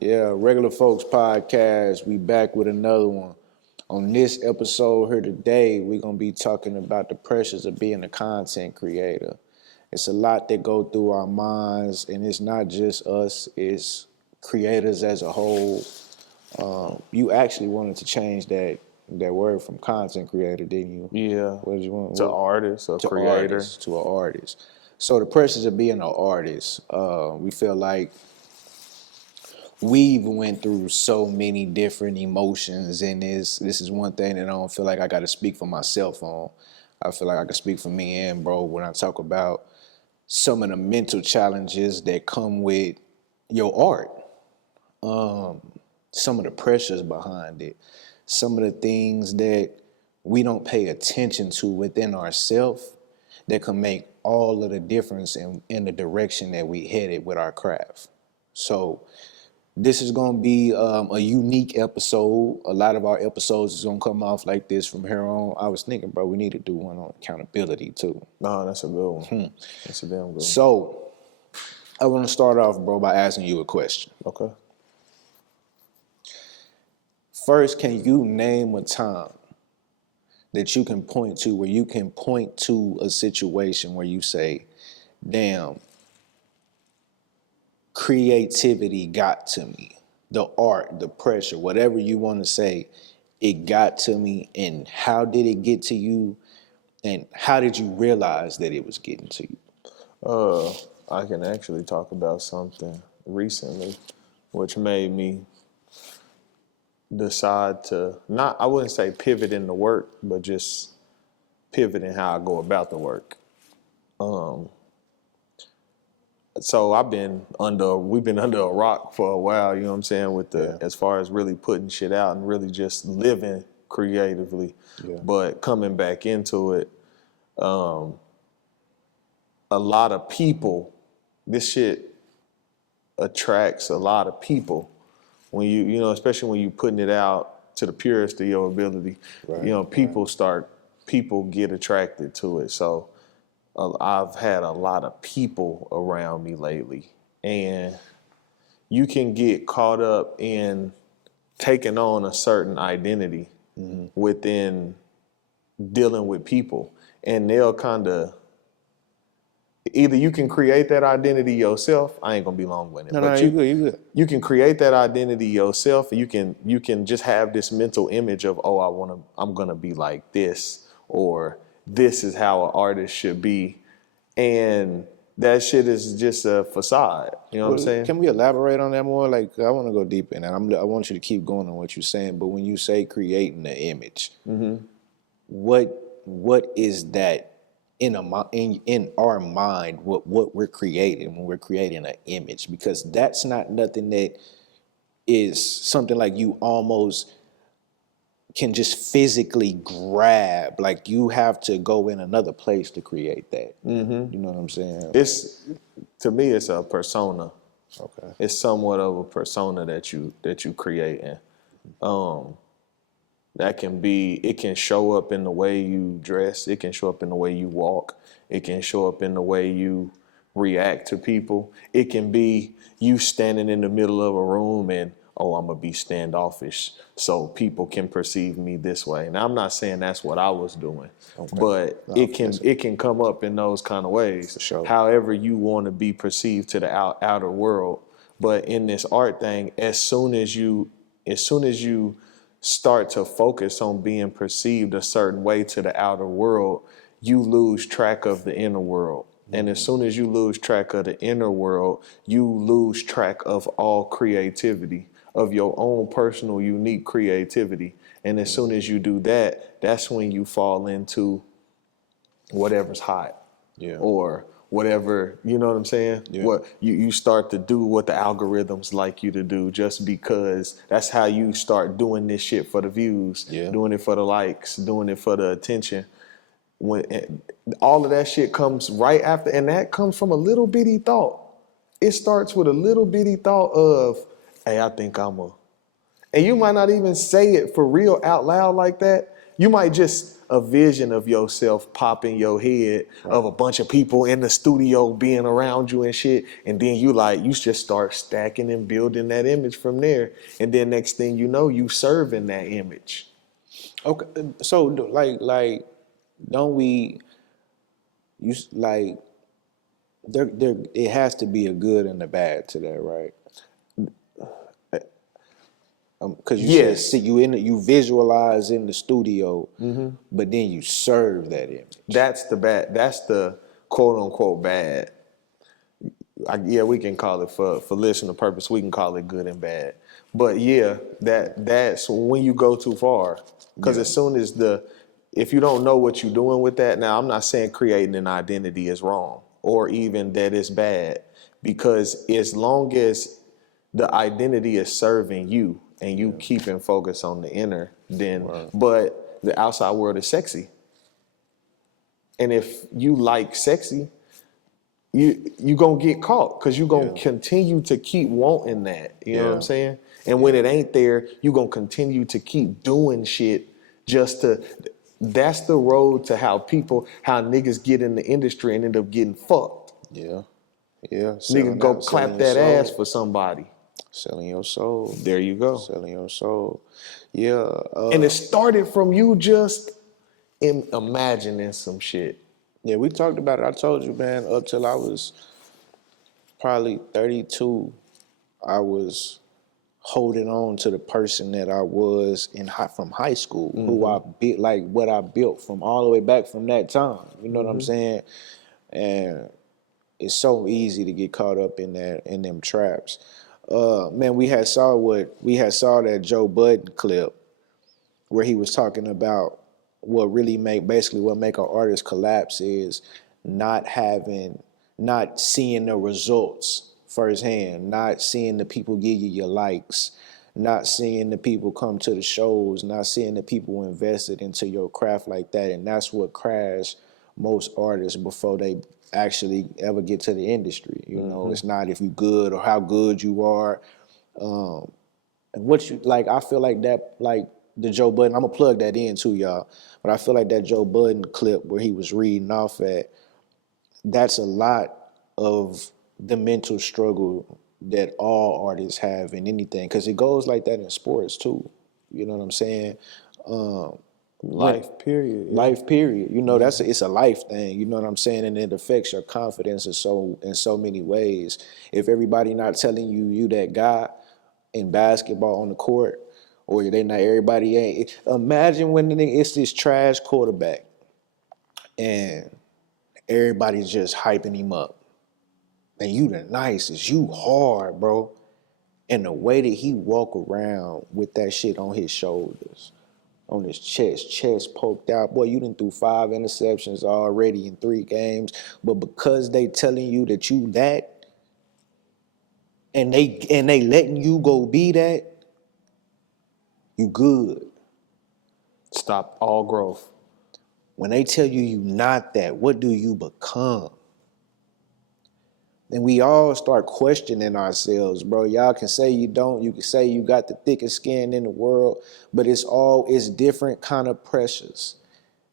Yeah, Regular Folks Podcast. We back with another one. On this episode here today, we're gonna be talking about the pressures of being a content creator. It's a lot that go through our minds, and it's not just us; it's creators as a whole. You actually wanted to change that word from content creator, didn't you? Yeah, What did you want? to What? artist or To creator. artists, to an artist. So the pressures of being an artist, we feel like we've went through so many different emotions, and this is one thing that I don't feel like I got to speak for myself on. I feel like I can speak for me and bro when I talk about some of the mental challenges that come with your art, some of the pressures behind it, some of the things that we don't pay attention to within ourselves that can make all of the difference in the direction that we headed with our craft. So this is going to be a unique episode. A lot of our episodes is going to come off like this from here on. I was thinking, bro, we need to do one on accountability too. No, that's a good one. That's a damn good one. So I want to start off, bro, by asking you a question. Okay. First, can you name a time that you can point to where you can point to a situation where you say, damn, creativity got to me, the art, the pressure, whatever you want to say, it got to me, and how did it get to you, and how did you realize that it was getting to you? I can actually talk about something recently, which made me decide to not, I wouldn't say pivot in the work, but just pivot in how I go about the work. So we've been under a rock for a while, you know what I'm saying, with as far as really putting shit out and really just living creatively. Yeah. But coming back into it, a lot of people, this shit attracts a lot of people when especially when you putting it out to the purest of your ability. Right, People get attracted to it. So I've had a lot of people around me lately, and you can get caught up in taking on a certain identity within dealing with people, and they'll kind of either you can create that identity yourself. I ain't gonna be long-winded. No, you good. You can create that identity yourself. You can just have this mental image of, oh, I'm gonna be like this, or this is how an artist should be, and that shit is just a facade. You know what I'm saying? Can we elaborate on that more? Like, I want to go deep in that. I want you to keep going on what you're saying, but when you say creating the image, what is that in our mind? What we're creating when we're creating an image? Because that's not nothing that is something like you almost can just physically grab. Like, you have to go in another place to create that. You know what I'm saying? To me, it's a persona. Okay. It's somewhat of a persona that you create, and it can show up in the way you dress, it can show up in the way you walk, it can show up in the way you react to people. It can be you standing in the middle of a room and, oh, I'm gonna be standoffish so people can perceive me this way. Now, I'm not saying that's what I was doing, but it can come up in those kind of ways. For sure. However you want to be perceived to the outer world. But in this art thing, as soon as you start to focus on being perceived a certain way to the outer world, you lose track of the inner world. And as soon as you lose track of the inner world, you lose track of all creativity, of your own personal, unique creativity. And as soon as you do that, that's when you fall into whatever's hot. Yeah. Or whatever, you know what I'm saying? Yeah. What you start to do what the algorithms like you to do, just because that's how you start doing this shit for the views, doing it for the likes, doing it for the attention. When all of that shit comes right after, and that comes from a little bitty thought. It starts with a little bitty thought of, hey, I think and you might not even say it for real out loud like that. You might just a vision of yourself pop in your head of a bunch of people in the studio being around you and shit, and then you just start stacking and building that image from there, and then next thing you know, you serving that image. Okay, so like, don't we? Like there it has to be a good and a bad to that, right? Because you said Yes, see, you visualize in the studio, but then you serve that image. that's the bad. That's the quote unquote bad. Yeah, we can call it for listener purpose. We can call it good and bad. But yeah, that's when you go too far. Because Yeah. as soon as if you don't know what you're doing with that, now I'm not saying creating an identity is wrong or even that it's bad. Because as long as the identity is serving you and you keeping focus on the inner, then but the outside world is sexy. And if you like sexy, you gonna get caught because you gonna continue to keep wanting that. You know what I'm Yeah. saying? And when it ain't there, you gonna continue to keep doing shit just to. That's the road to how niggas get in the industry and end up getting fucked. Yeah, yeah. Nigga go clap Selling your that ass soul, for somebody. selling your soul, There you go. selling your soul. Yeah, And it started from you just imagining some shit. yeah. We talked about it. I told you, man. Up till I was probably 32, I was holding on to the person that I was from high school, who I built, like what I built from all the way back from that time. You know what I'm saying? And it's so easy to get caught up in them traps. Man, we had saw that Joe Budden clip where he was talking about what make an artist collapse is not seeing the results firsthand, not seeing the people give you your likes, not seeing the people come to the shows, not seeing the people invested into your craft like that. And that's what crashed most artists before they actually ever get to the industry. You know, it's not if you good or how good you are. And what you like, I feel like that, like the Joe Budden, I'm gonna plug that in too, y'all. But I feel like that Joe Budden clip where he was reading off at, that's a lot of the mental struggle that all artists have in anything, because it goes like that in sports too. You know what I'm saying? Life, period. Yeah. Life, period. You know, it's a life thing. You know what I'm saying? And it affects your confidence in so many ways. If everybody not telling you that guy in basketball on the court, or they not everybody ain't. Imagine when it's this trash quarterback, and everybody's just hyping him up, and you the nicest, you hard, bro. And the way that he walk around with that shit on his shoulders, on his chest poked out. Boy, you done threw 5 interceptions already in 3 games. But because they telling you that you that, and they letting you go be that, you good. Stop all growth. When they tell you you not that, what do you become? Then we all start questioning ourselves, bro. Y'all can say you don't. You can say you got the thickest skin in the world, but it's different kind of pressures.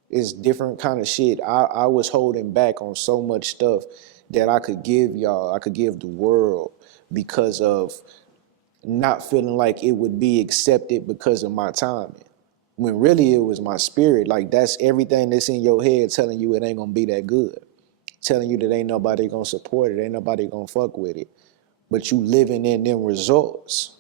It's different kind of shit. I was holding back on so much stuff that I could give y'all, I could give the world, because of not feeling like it would be accepted because of my timing. When really it was my spirit. Like, that's everything that's in your head telling you it ain't gonna be that good. Telling you that ain't nobody gonna support it, ain't nobody gonna fuck with it. But you living in them results.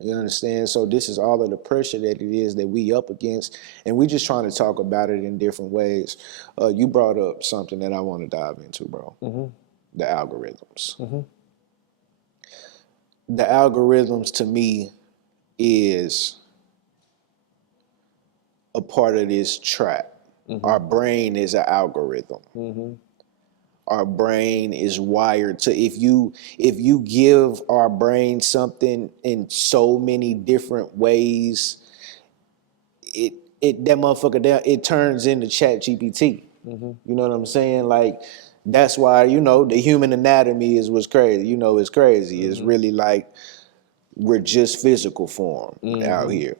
You understand? So this is all of the pressure that it is that we up against, and we just trying to talk about it in different ways. You brought up something that I want to dive into, bro. The algorithms. The algorithms to me is a part of this trap. Our brain is an algorithm. Our brain is wired to, if you give our brain something in so many different ways, that motherfucker down, it turns into Chat GPT. You know what I'm saying? Like, that's why, the human anatomy is what's crazy. It's crazy. It's really like we're just physical form out here.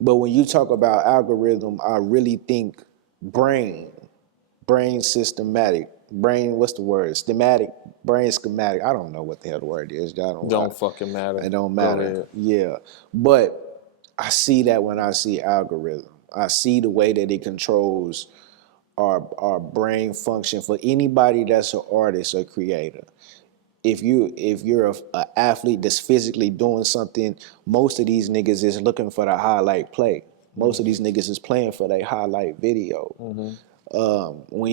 But when you talk about algorithm, I really think brain systematic, brain, what's the word? Schematic, brain schematic. I don't know what the hell the word is. I don't. Don't fucking matter. It don't Go matter. ahead. Yeah, but I see that when I see algorithm. I see the way that it controls our brain function for anybody that's an artist or creator. If you're a athlete that's physically doing something, most of these niggas is looking for the highlight play. Most of these niggas is playing for their highlight video. When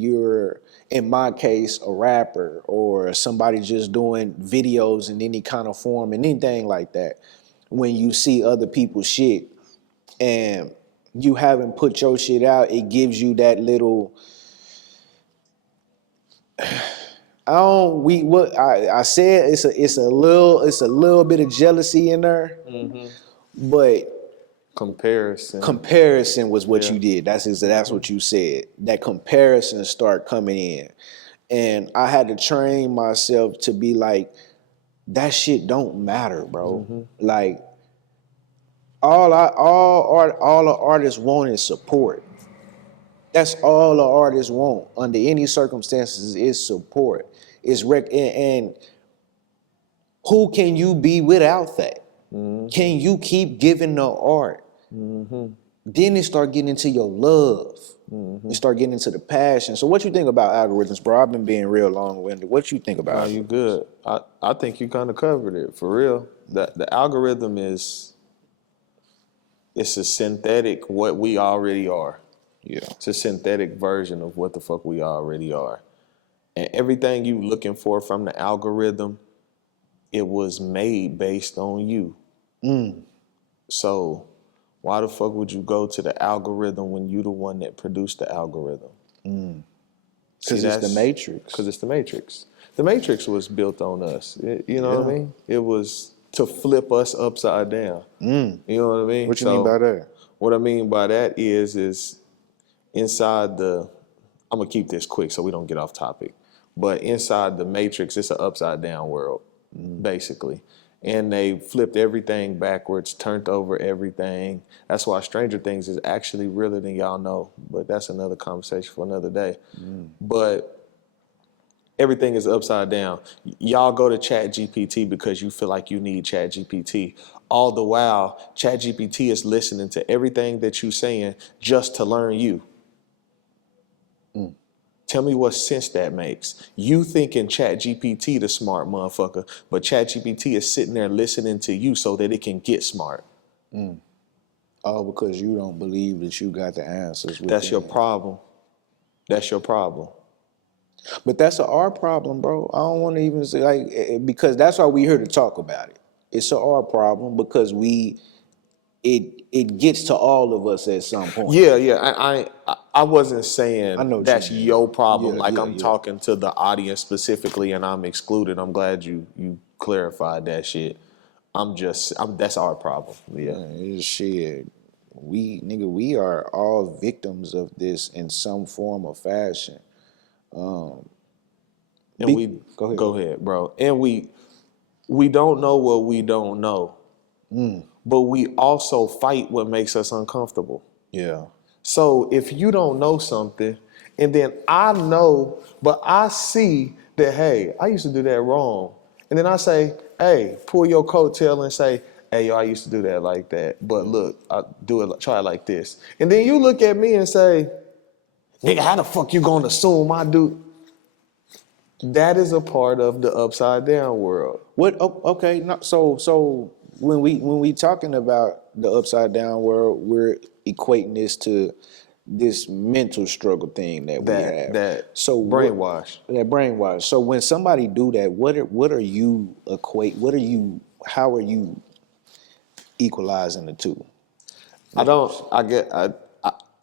you're, in my case, a rapper or somebody just doing videos in any kind of form and anything like that, when you see other people's shit and you haven't put your shit out, it gives you that little. I said it's a little bit of jealousy in there, but comparison was what you did. That's what you said. That comparison start coming in, and I had to train myself to be like, that shit don't matter, bro. Like all the artists want is support. That's all the artists want under any circumstances is support. And who can you be without that? Can you keep giving the art? Then it start getting into your love. You start getting into the passion. So what you think about algorithms, bro? I've been being real long-winded. What you think about No, it? you good. I think you kind of covered it for real. The algorithm it's a synthetic what we already are. Yeah. It's a synthetic version of what the fuck we already are. And everything you looking for from the algorithm, it was made based on you. So why the fuck would you go to the algorithm when you the one that produced the algorithm? Because it's the Matrix. Because it's the Matrix. The Matrix was built on us. You know what I mean? It was to flip us upside down. You know what I mean? What you mean by that? What I mean by that is inside the, I'm gonna keep this quick so we don't get off topic, but inside the Matrix, it's an upside down world, basically. And they flipped everything backwards, turned over everything. That's why Stranger Things is actually realer than y'all know, but that's another conversation for another day. But everything is upside down. Y'all go to ChatGPT because you feel like you need ChatGPT. All the while, ChatGPT is listening to everything that you're saying just to learn you. Tell me what sense that makes. You thinking ChatGPT the smart motherfucker, but ChatGPT is sitting there listening to you so that it can get smart. Oh, because you don't believe that you got the answers. That's your within. problem. That's your problem. But that's our problem, bro. I don't want to even say because that's why we here to talk about it. It's our problem because it gets to all of us at some point. Yeah. I wasn't saying I know what that's you mean. your problem. Yeah, I'm talking to the audience specifically, and I'm excluded. I'm glad you clarified that shit. That's our problem. Yeah. It's shit. We are all victims of this in some form or fashion. And Go ahead. go ahead, bro. And we don't know what we don't know. But we also fight what makes us uncomfortable. Yeah. So if you don't know something, and then I know, but I see that, hey, I used to do that wrong. And then I say, hey, pull your coattail and say, hey, yo, I used to do that like that. But look, I try it like this. And then you look at me and say, nigga, how the fuck you gonna assume I do? That is a part of the upside down world. What? Okay. No, so when we talking about the upside down world, we're equating this to this mental struggle thing that we have. Brainwash. That brainwash. So when somebody do that, what are you equate? How are you equalizing the two?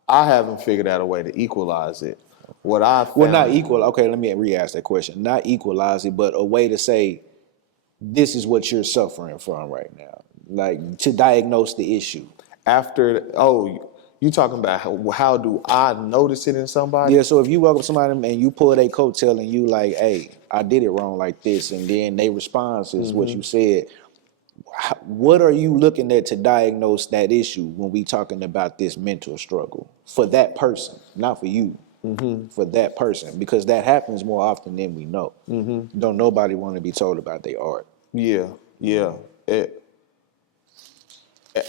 I haven't figured out a way to equalize it. What I found, Well, not equal. Okay, let me re-ask that question. Not equalize it, but a way to say this is what you're suffering from right now, like to diagnose the issue. You talking about how do I notice it in somebody? Yeah. So if you walk up to somebody and you pull their coattail and you like, hey, I did it wrong like this, and then their response is what you said. what are you looking at to diagnose that issue when we talking about this mental struggle for that person, not for you, for that person, because that happens more often than we know. Don't nobody want to be told about their art. Yeah, yeah.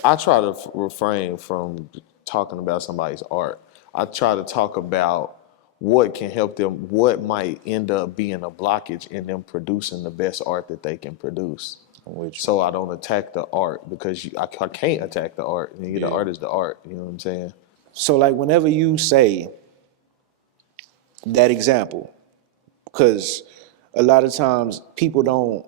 I try to refrain from talking about somebody's art. I try to talk about what can help them, what might end up being a blockage in them producing the best art that they can produce. So I don't attack the art because I can't attack the art. The art is the art. You know what I'm saying? So like whenever you say that example, because a lot of times people don't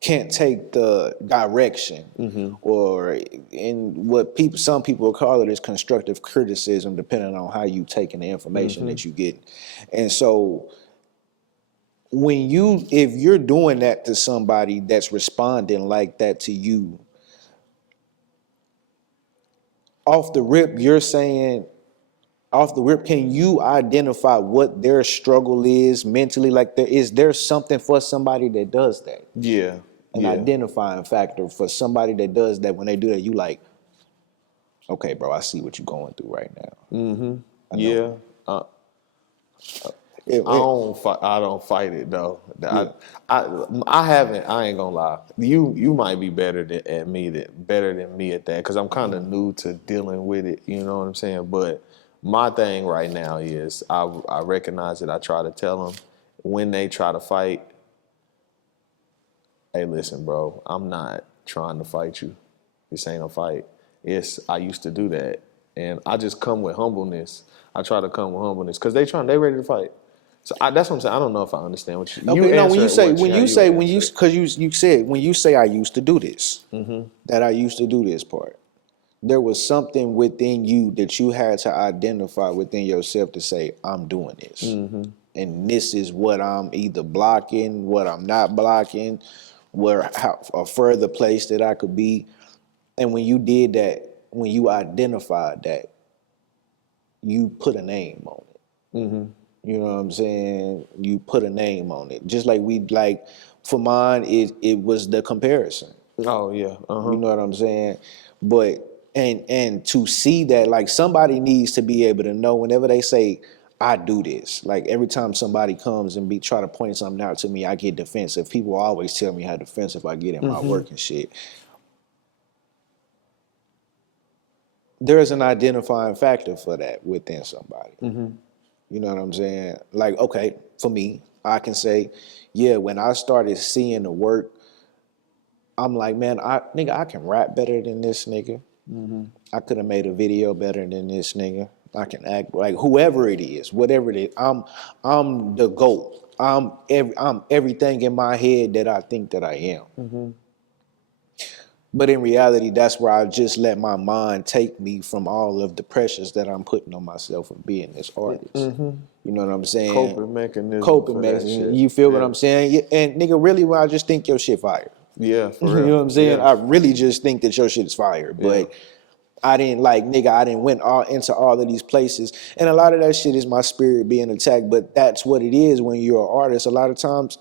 can't take the direction or in what some people will call it is constructive criticism, depending on how you taking the information that you get. And so if you're doing that to somebody that's responding like that to you, off the rip, you're saying, off the rip, can you identify what their struggle is mentally? Like, is there something for somebody that does that? Yeah. An identifying factor for somebody that does that. When they do that, you like, okay, bro, I see what you're going through right now. Yeah. I don't fight it though. I haven't. I ain't gonna lie. You might be better than me at that because I'm kind of new to dealing with it. You know what I'm saying? But my thing right now is I recognize it. I try to tell them when they try to fight. Hey, listen, bro. I'm not trying to fight you. This ain't a fight. I used to do that, and I just come with humbleness. I try to come with humbleness because they ready to fight. So that's what I'm saying. I don't know if I understand what you. Okay, no. When you say because you said when you say I used to do this, that I used to do this part, there was something within you that you had to identify within yourself to say I'm doing this, and this is what I'm either blocking, what I'm not blocking, a further place that I could be. And when you did that, when you identified that, you put a name on it. You know what I'm saying? You put a name on it. Just like for mine, it was the comparison. Oh yeah. You know what I'm saying? But and to see that, like, somebody needs to be able to know whenever they say I do this. Like every time somebody comes and try to point something out to me, I get defensive. People always tell me how defensive I get in my work and shit. There's an identifying factor for that within somebody. You know what I'm saying? Like, okay, for me, I can say, yeah, when I started seeing the work, I'm like, man, I can rap better than this nigga. I could have made a video better than this nigga. I can act like whoever it is, whatever it is. I'm the GOAT. I'm everything in my head that I think that I am. But in reality, that's where I just let my mind take me from all of the pressures that I'm putting on myself of being this artist. You know what I'm saying? Coping mechanism. You feel what I'm saying? And nigga, really, when I just think your shit fire. Yeah, for real. You know what I'm saying? Yeah. I really just think that your shit is fire. But I didn't went into all of these places. And a lot of that shit is my spirit being attacked. But that's what it is when you're an artist. A lot of times,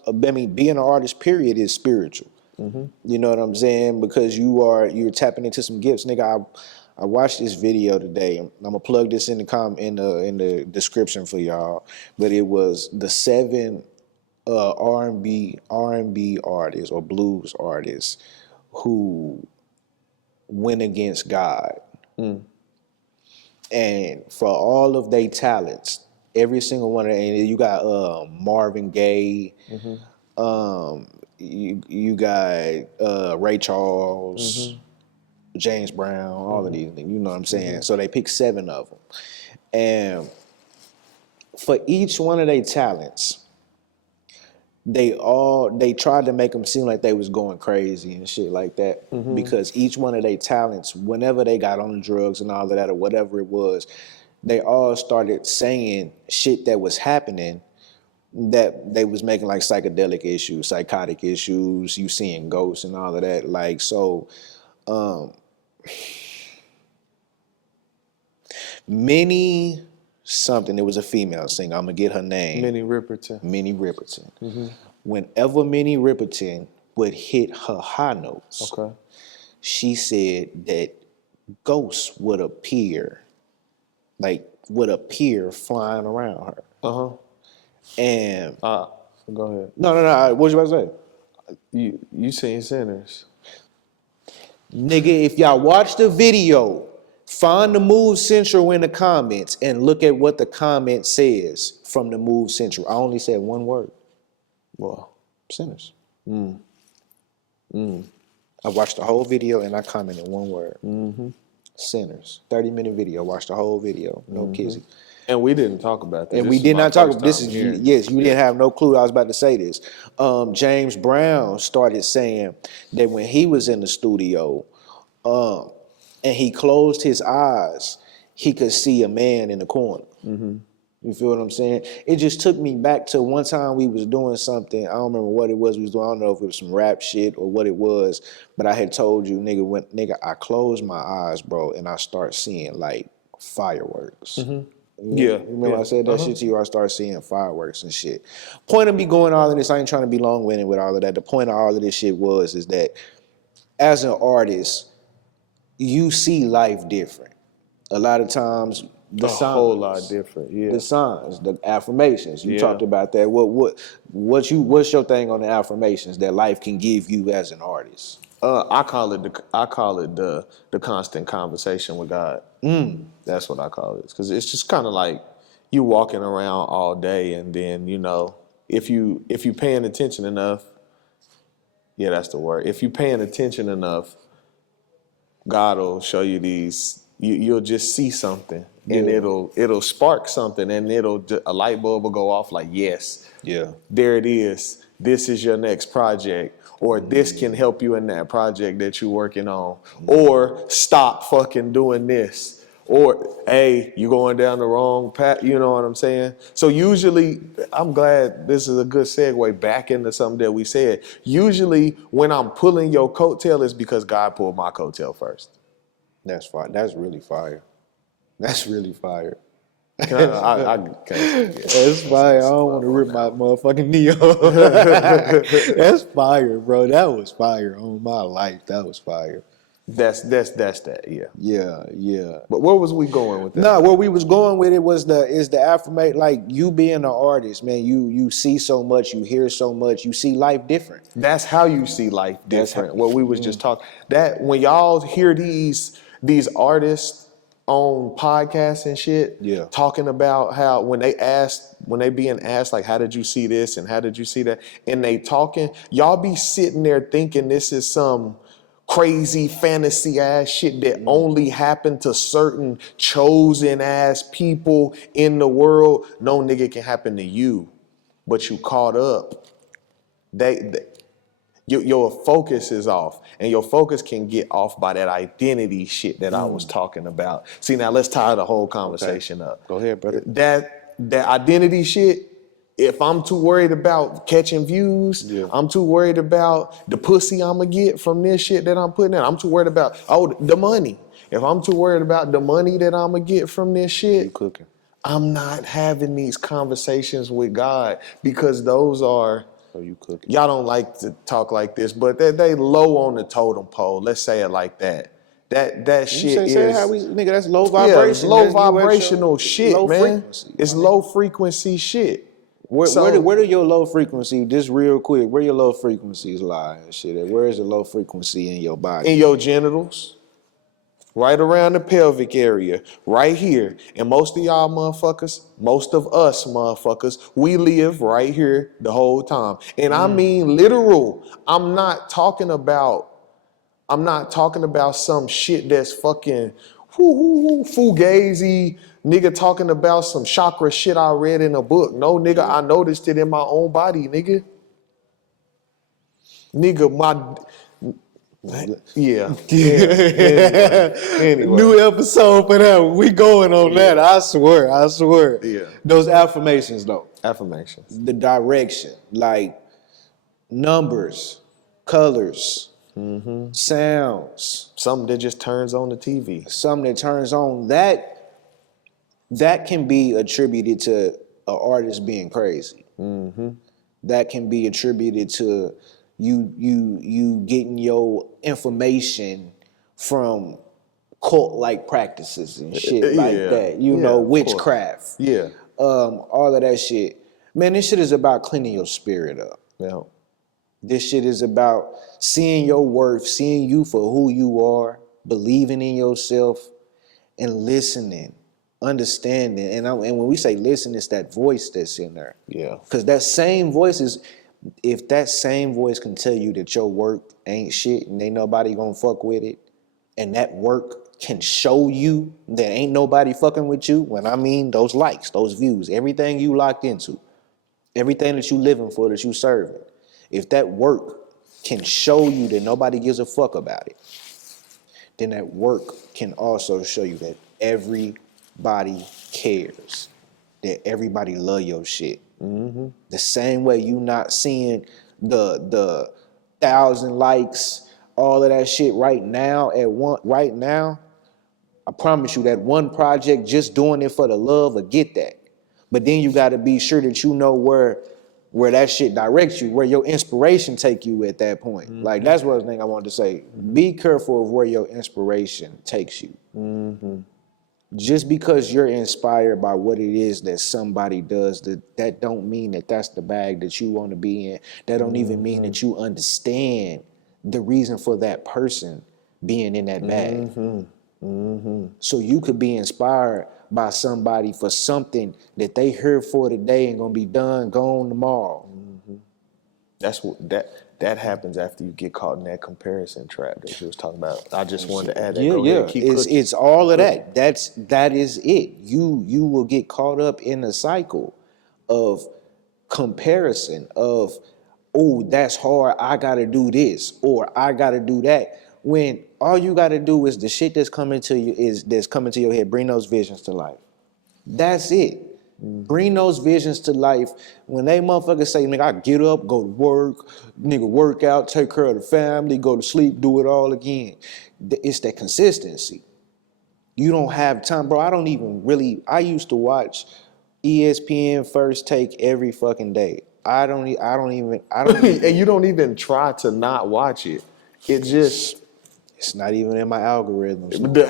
being an artist, period, is spiritual. You know what I'm saying? Because you're tapping into some gifts. Nigga, I watched this video today. I'm gonna plug this in the description for y'all. But it was the 7 R&B artists or blues artists who went against God. And for all of their talents, every single one of them, and you got Marvin Gaye, you got Ray Charles, James Brown, all of these, you know what I'm saying? So they picked 7 of them. And for each one of their talents, they tried to make them seem like they was going crazy and shit like that. Because each one of their talents, whenever they got on the drugs and all of that or whatever it was, they all started saying shit that was happening that they was making like psychedelic issues, psychotic issues, you seeing ghosts and all of that. Like, so Minnie something, it was a female singer, I'm gonna get her name. Minnie Riperton. Minnie Riperton. Whenever Minnie Riperton would hit her high notes. Okay. She said that ghosts would appear flying around her. Uh-huh. And Go ahead. no. What you about to say? You seen Sinners. Nigga, if y'all watch the video, find the Move Central in the comments and look at what the comment says from the Move Central. I only said one word. Well, Sinners. I watched the whole video and I commented one word. Sinners. 30-minute video. Watched the whole video. No kizzy. and we didn't talk about that. And This we is did my not talk first about this. time Is hearing it. yes, you didn't have no clue I was about to say this. James Brown started saying that when he was in the studio, and he closed his eyes, he could see a man in the corner. You feel what I'm saying? It just took me back to one time we was doing something. I don't remember what it was we was doing. I don't know if it was some rap shit or what it was, but I had told you, nigga, I close my eyes, bro, and I start seeing like fireworks. Yeah. Remember I said that shit to you? I started seeing fireworks and shit. Point of me going all of this, I ain't trying to be long-winded with all of that. The point of all of this shit is that as an artist, you see life different. A lot of times, the signs, whole lot different. Yeah. the signs, the affirmations. You Yeah. talked about that. What's your thing on the affirmations that life can give you as an artist? I call it the constant conversation with God. That's what I call it, because it's just kind of like you walking around all day, and then if you paying attention enough, yeah, that's the word. If you paying attention enough, God will show you these. You'll just see something, and Yeah. it'll spark something, and a light bulb will go off. Like, yes, Yeah. there it is. This is your next project, or this can help you in that project that you're working on, or stop fucking doing this, or hey, you going down the wrong path. You know what I'm saying? So usually, I'm glad this is a good segue back into something that we said. Usually, when I'm pulling your coattail, it's because God pulled my coattail first. That's fire. That's really fire. That's really fire. Can I can't. That's fire. I don't want to rip my motherfucking knee off. That's fire, bro. That was fire on my life. That was fire. That's that. Yeah. Yeah. But where was we going with that? No, where we was going with it was the affirmation, like you being an artist, man. You see so much, you hear so much, you see life different. That's how you see life different. What we was just Mm. talking. That when y'all hear these artists on podcasts and shit, Yeah. talking about how when they being asked like, how did you see this and how did you see that, and they talking, y'all be sitting there thinking this is some crazy fantasy ass shit that only happened to certain chosen ass people in the world. No, nigga, can happen to you, but you caught up. Your focus is off, and your focus can get off by that identity shit that I was talking about. See, now let's tie the whole conversation up. Go ahead, brother. That identity shit, if I'm too worried about catching views, Yeah. I'm too worried about the pussy I'm gonna get from this shit that I'm putting in. I'm too worried about the money. If I'm too worried about the money that I'm gonna get from this shit, You cooking? I'm not having these conversations with God, because those are. So you cooking? Y'all don't like to talk like this, but they low on the totem pole. Let's say it like that. That shit Say is how we nigga. That's low yeah, vibration. it's low That's you vibrational extra- shit, low man. frequency, It's man. low frequency shit. Where do your low frequency? Just real quick, where your low frequencies lie and shit? At? Where is the low frequency in your body? In your genitals, right around the pelvic area, right here. And most of y'all motherfuckers, most of us motherfuckers, we live right here the whole time. And I mean literal. I'm not talking about some shit that's fucking fugazi, nigga, talking about some chakra shit I read in a book. No, nigga, I noticed it in my own body, nigga. Yeah. Anyway. New episode for that one. We going on that. I swear. Yeah. Those affirmations though. Affirmations. The direction, like numbers, colors, sounds, Something that just turns on the TV. something that turns on that can be attributed to an artist being crazy. That can be attributed to you getting your information from cult-like practices and shit like Yeah. that. You Yeah, know, of course. witchcraft. Yeah. All of that shit. Man, this shit is about cleaning your spirit up. Yeah. This shit is about seeing your worth, seeing you for who you are, believing in yourself, and listening, understanding. And when we say listen, it's that voice that's in there. Yeah. Because that same voice is, if that same voice can tell you that your work ain't shit and ain't nobody gonna fuck with it, and that work can show you that ain't nobody fucking with you, when I mean those likes, those views, everything you locked into, everything that you living for, that you serving, if that work can show you that nobody gives a fuck about it, then that work can also show you that everybody cares, that everybody love your shit. Mm-hmm. The same way you not seeing the 1,000 likes, all of that shit right now right now, I promise you that one project, just doing it for the love, will get that. But then you got to be sure that you know where that shit directs you, where your inspiration take you at that point. Mm-hmm. Like, that's one thing I wanted to say. Be careful of where your inspiration takes you. Mm-hmm. Just because you're inspired by what it is that somebody does, that don't mean that that's the bag that you want to be in. That don't even mean that you understand the reason for that person being in that bag. Mm-hmm. Mm-hmm. So you could be inspired by somebody for something that they heard for today and gonna be done, gone tomorrow. Mm-hmm. That's what that happens after you get caught in that comparison trap that you was talking about. I just wanted to add that. Go ahead, keep cooking. It's all of that. That is it. You will get caught up in a cycle of comparison of, oh, that's hard, I gotta do this, or I gotta do that. When all you gotta do is the shit that's coming to your head, bring those visions to life. That's it. Bring those visions to life. When they motherfuckers say, nigga, I get up, go to work, nigga, work out, take care of the family, go to sleep, do it all again. It's that consistency. You don't have time, bro. I used to watch ESPN First Take every fucking day. I don't even. And you don't even try to not watch it. It's not even in my algorithms. The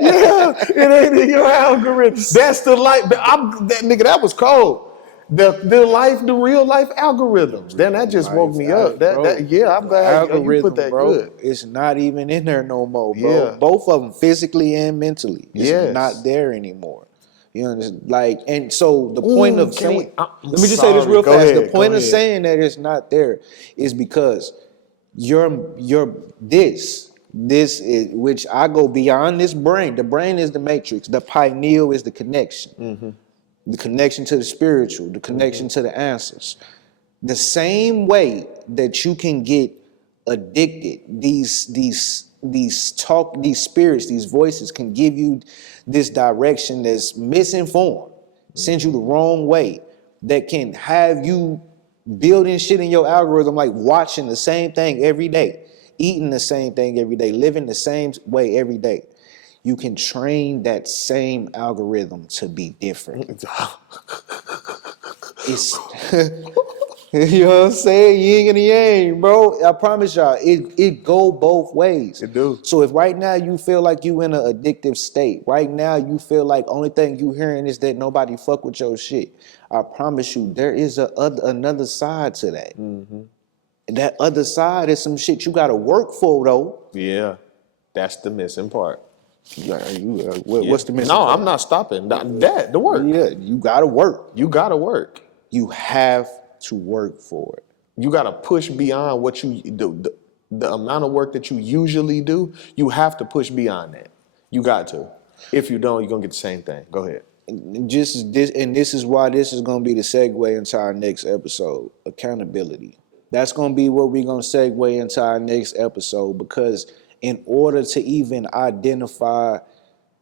yeah, it ain't in your algorithm. That's the life. That was cold. The real life algorithms. Then that just woke me up. I'm glad you put that bro, good. It's not even in there no more, bro. Yeah. Both of them, physically and mentally. It's not Yes. there anymore. You understand? Like, and so the point of saying, let me just say this sorry, real go fast. ahead, The point go of ahead. saying that it's not there is because this is, which I go beyond this brain. The brain is the matrix. The pineal is the connection. Mm-hmm. The connection to the spiritual, the connection to the answers. The same way that you can get addicted, these spirits, these voices can give you this direction that's misinformed, send you the wrong way, that can have you building shit in your algorithm, like watching the same thing every day, eating the same thing every day, living the same way every day. You can train that same algorithm to be different. It's you know what I'm saying? Yin and yang, bro. I promise y'all, it go both ways. It do. So if right now you feel like you in an addictive state, right now you feel like only thing you hearing is that nobody fuck with your shit, I promise you there is another side to that. Mm-hmm. That other side is some shit you gotta work for, though. Yeah, that's the missing part. What's the missing No, part? I'm not stopping. The work. Yeah, you gotta work. You gotta work. You have to work for it. You gotta push beyond what you do. The amount of work that you usually do, you have to push beyond that. You got to. If you don't, you're gonna get the same thing. Go ahead. This is why this is gonna be the segue into our next episode: accountability. That's gonna be where we're gonna segue into our next episode, because in order to even identify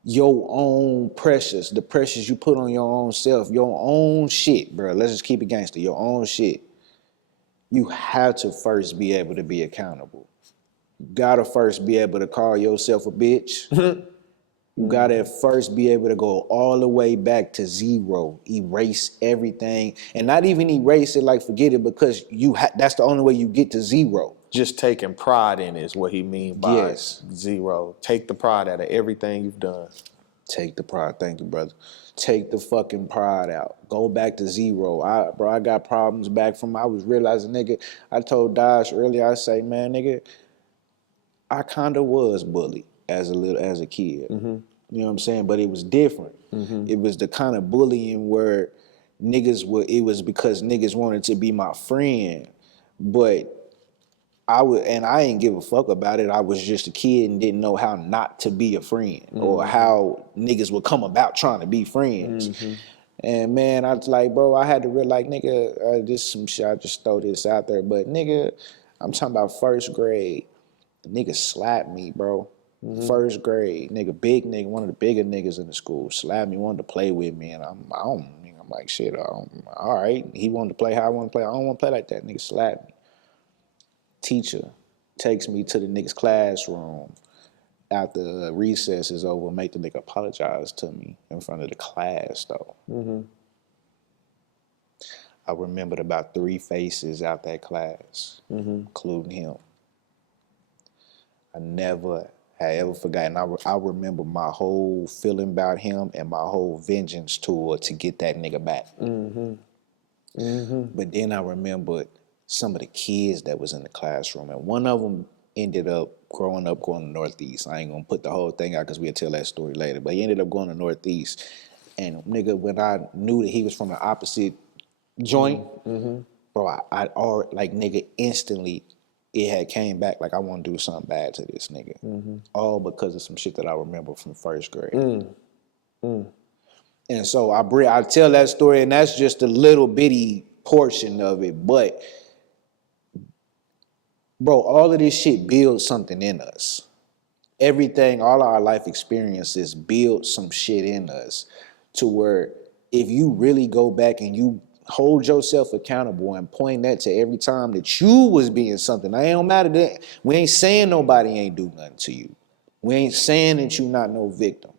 your own pressures, the pressures you put on your own self, your own shit, bro. Let's just keep it gangster. Your own shit. You have to first be able to be accountable. You gotta first be able to call yourself a bitch. You gotta at first be able to go all the way back to zero, erase everything, and not even erase it like forget it, because that's the only way you get to zero. Just taking pride in it is what he mean by Yes. zero. Take the pride out of everything you've done. Take the pride. Thank you, brother. Take the fucking pride out. Go back to zero. I got problems back from, I was realizing, nigga, I told Dash earlier, I say, man, nigga, I kind of was bullied as a kid. You know what I'm saying? But it was different. It was the kind of bullying where it was because niggas wanted to be my friend. But I ain't give a fuck about it. I was just a kid and didn't know how not to be a friend or how niggas would come about trying to be friends. And man, I was like, bro, I had to realize, like, nigga, this is some shit, I just throw this out there. But nigga, I'm talking about first grade. The nigga slapped me, bro. First grade, big nigga, one of the bigger niggas in the school, slapped me, wanted to play with me, and I'm like, shit, all right. He wanted to play how I want to play. I don't want to play like that. Nigga slapped me. Teacher takes me to the nigga's classroom after recess is over, make the nigga apologize to me in front of the class, though. I remembered about 3 faces out that class, including him. I never had ever forgotten. I remember my whole feeling about him and my whole vengeance tour to get that nigga back. But then I remembered some of the kids that was in the classroom, and one of them ended up growing up going to Northeast. I ain't gonna put the whole thing out because we'll tell that story later, but he ended up going to Northeast. And nigga, when I knew that he was from the opposite joint, bro, I already, like, nigga, instantly it had came back like I want to do something bad to this nigga. All because of some shit that I remember from first grade. And so I tell that story, and that's just a little bitty portion of it. But, bro, all of this shit builds something in us. Everything, all our life experiences build some shit in us to where if you really go back and you hold yourself accountable and point that to every time that you was being something. Now, it don't matter that we ain't saying nobody ain't do nothing to you. We ain't saying that you not no victim.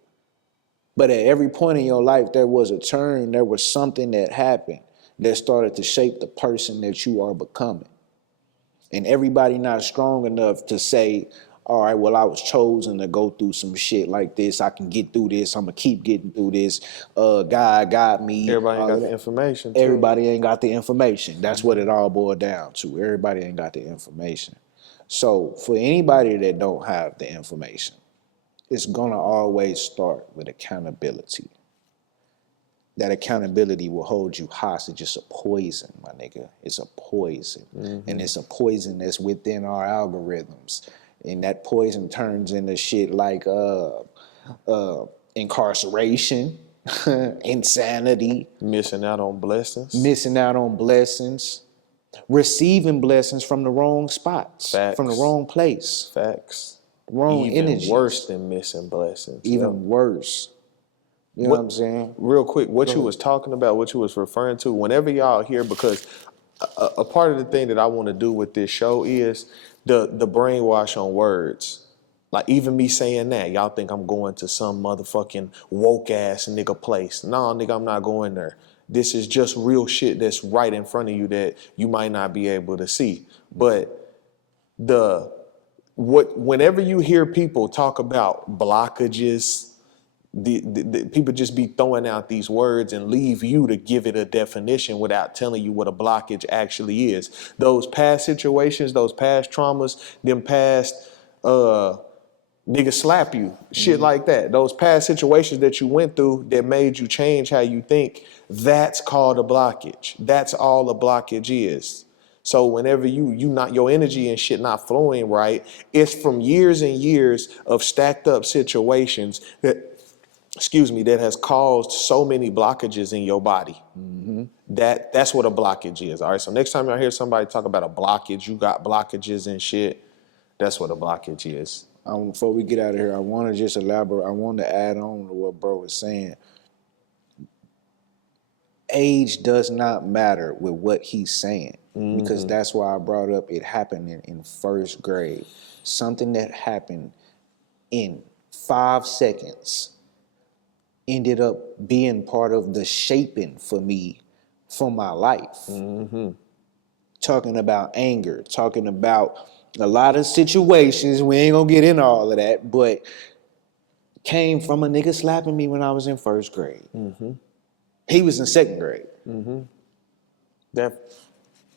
But at every point in your life, there was a turn, there was something that happened that started to shape the person that you are becoming. And everybody not strong enough to say, all right, well, I was chosen to go through some shit like this. I can get through this. I'm going to keep getting through this. God got me. Everybody ain't got the information, too. Everybody ain't got the information. That's what it all boiled down to. Everybody ain't got the information. So for anybody that don't have the information, it's going to always start with accountability. That accountability will hold you hostage. It's a poison, my nigga. It's a poison. And it's a poison that's within our algorithms. And that poison turns into shit like incarceration, insanity. Missing out on blessings. Receiving blessings from the wrong spots. Facts. From the wrong place. Facts. Wrong energies. Even worse than missing blessings. Even worse. You know what I'm saying? Real quick, what you was talking about, what you was referring to, whenever y'all hear, because a part of the thing that I want to do with this show is the brainwash on words. Like, even me saying that, y'all think I'm going to some motherfucking woke ass nigga place. No, nigga, I'm not going there. This is just real shit that's right in front of you that you might not be able to see. But whenever you hear people talk about blockages, the people just be throwing out these words and leave you to give it a definition without telling you what a blockage actually is. Those past situations, those past traumas, them past nigga slap you, shit like that. Those past situations that you went through that made you change how you think, that's called a blockage. That's all a blockage is. So whenever you not, your energy and shit not flowing right, it's from years and years of stacked up situations that has caused so many blockages in your body. That's what a blockage is. All right, so next time y'all hear somebody talk about a blockage, you got blockages and shit, that's what a blockage is. Before we get out of here, I want to just elaborate. I want to add on to what bro was saying. Age does not matter with what he's saying, because that's why I brought up it happened in first grade. Something that happened in 5 seconds ended up being part of the shaping for me for my life. Talking about anger, talking about a lot of situations. We ain't gonna get into all of that, but came from a nigga slapping me when I was in 1st grade. He was in 2nd grade. That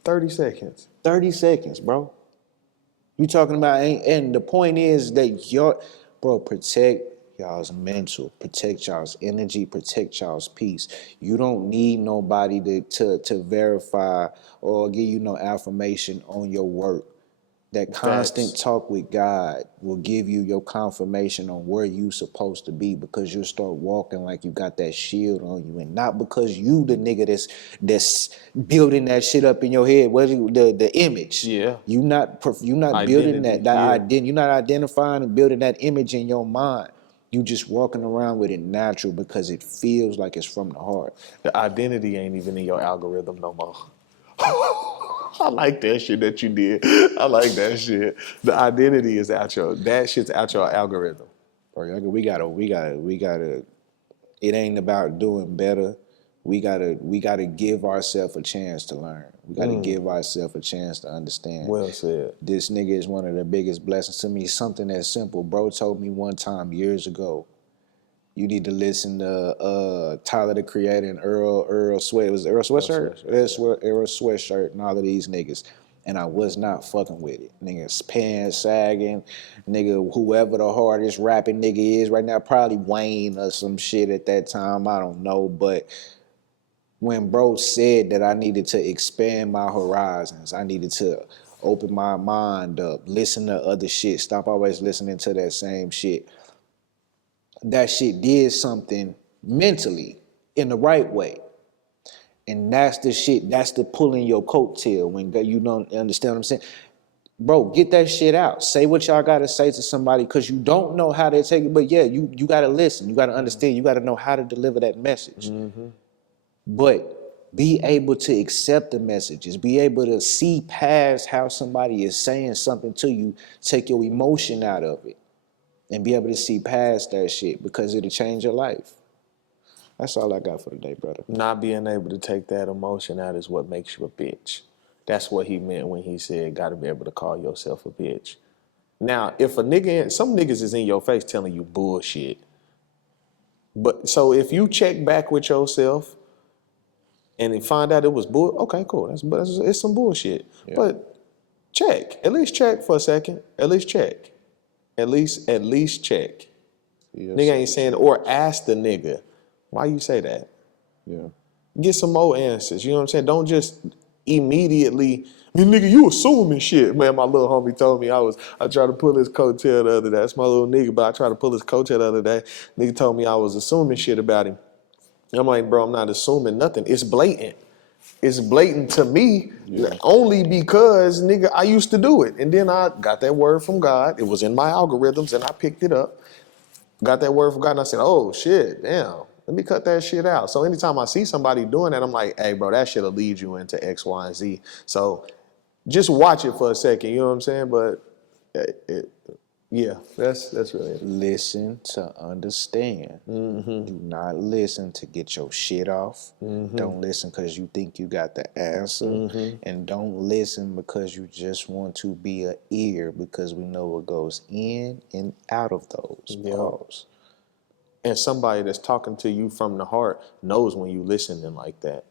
30 seconds. 30 seconds, bro. You talking about, and the point is that protect y'all's mental, protect y'all's energy, protect y'all's peace. You don't need nobody to verify or give you no affirmation on your work. That constant Facts. talk with God will give you your confirmation on where you supposed to be, because you'll start walking like you got that shield on you, and not because you the nigga that's building that shit up in your head. What the image? Yeah. You not building Identity, that yeah. you're not identifying and building that image in your mind. You just walking around with it natural because it feels like it's from the heart. The identity ain't even in your algorithm no more. I like that shit that you did. I like that shit. The identity is that shit's out your algorithm. Bro, we gotta. It ain't about doing better. We gotta give ourselves a chance to learn. We gotta give ourselves a chance to understand. Well said. This nigga is one of the biggest blessings to me. Something that's simple. Bro told me one time years ago, you need to listen to Tyler the Creator and Earl Sweat. Was it Earl Sweatshirt? Earl Sweatshirt and all of these niggas. And I was not fucking with it. Niggas pants sagging, nigga, whoever the hardest rapping nigga is right now, probably Wayne or some shit at that time, I don't know. But when bro said that I needed to expand my horizons, I needed to open my mind up, listen to other shit, stop always listening to that same shit. That shit did something mentally in the right way. And that's the shit, that's the pulling your coattail when you don't understand what I'm saying. Bro, get that shit out. Say what y'all gotta say to somebody, because you don't know how they take it. But yeah, you gotta listen. You gotta understand. You gotta know how to deliver that message. But be able to accept the messages. Be able to see past how somebody is saying something to you. Take your emotion out of it. And be able to see past that shit, because it'll change your life. That's all I got for today, brother. Not being able to take that emotion out is what makes you a bitch. That's what he meant when he said, gotta be able to call yourself a bitch. Now, if a nigga, some niggas is in your face telling you bullshit. But so if you check back with yourself and then find out it was bull, okay, cool. It's some bullshit. Yeah. But check. At least check for a second. At least check. At least check. Yes, nigga ain't saying, or ask the nigga, why you say that? Yeah. Get some more answers. You know what I'm saying? Don't just immediately, nigga, you assuming shit. Man, my little homie told me I tried to pull his coattail the other day. That's my little nigga, but I tried to pull his coattail the other day. Nigga told me I was assuming shit about him. I'm like, bro, I'm not assuming nothing. It's blatant. It's blatant to me, only because, nigga, I used to do it. And then I got that word from God. It was in my algorithms, and I picked it up. Got that word from God, and I said, oh, shit, damn. Let me cut that shit out. So anytime I see somebody doing that, I'm like, hey, bro, that shit'll lead you into X, Y, and Z. So just watch it for a second, you know what I'm saying? But yeah, that's really it. Listen to understand. Do not listen to get your shit off. Don't listen because you think you got the answer. And don't listen because you just want to be an ear, because we know what goes in and out of those. Pause. And somebody that's talking to you from the heart knows when you listening like that.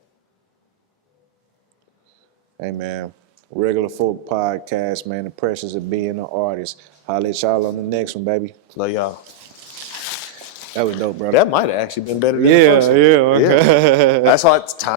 Hey, man. Regular Folk Podcast, man. The pressures of being an artist. I'll let y'all on the next one, baby. Love y'all. That was dope, brother. That might have actually been better than the first one. Okay. That's why it's time.